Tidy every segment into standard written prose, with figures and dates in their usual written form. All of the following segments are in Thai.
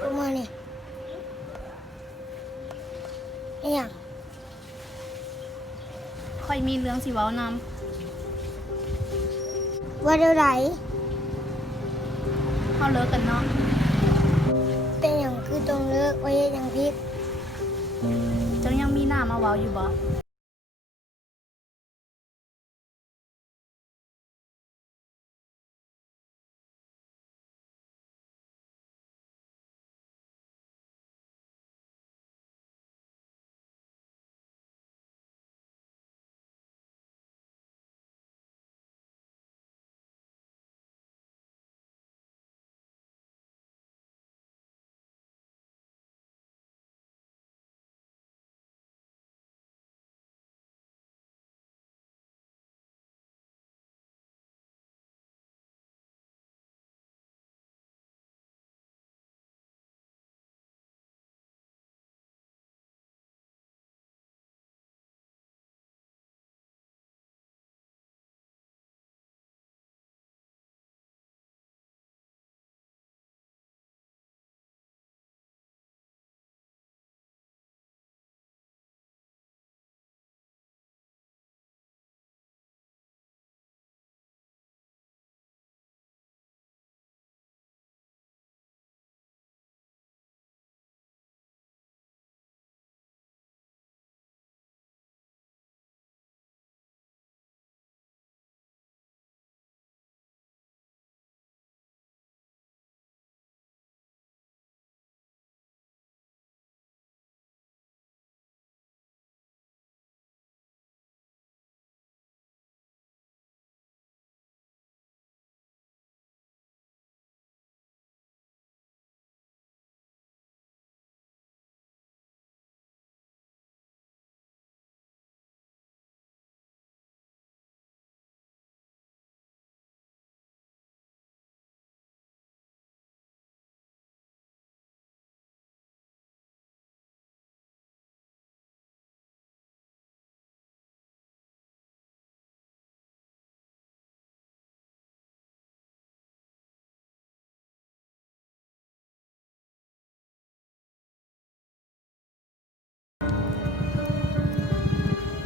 กูมานี่ไอ้หยัง ค่อยมีเรื่องสิเว้านำ ว่าเดี๋ยวไหน เฮาเลิกกันเนาะ เป็นอย่างคือตรงเลิกไว้อย่างพิษ เจ้ายังมีหน้ามาเว้าอยู่บ่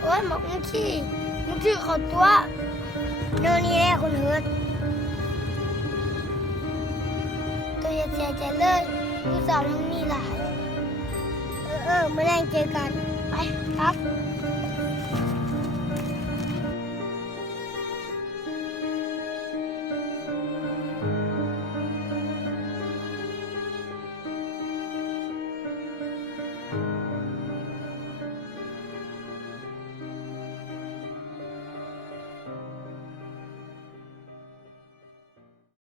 โอ้ยหมกมึงขี้เขาตัวโน่นนี่แหละคนเฮิร์ตตัวอย่าเสียใจเลยลูกสาวยังมีหลายเมื่อแรงเจอกันไปครับ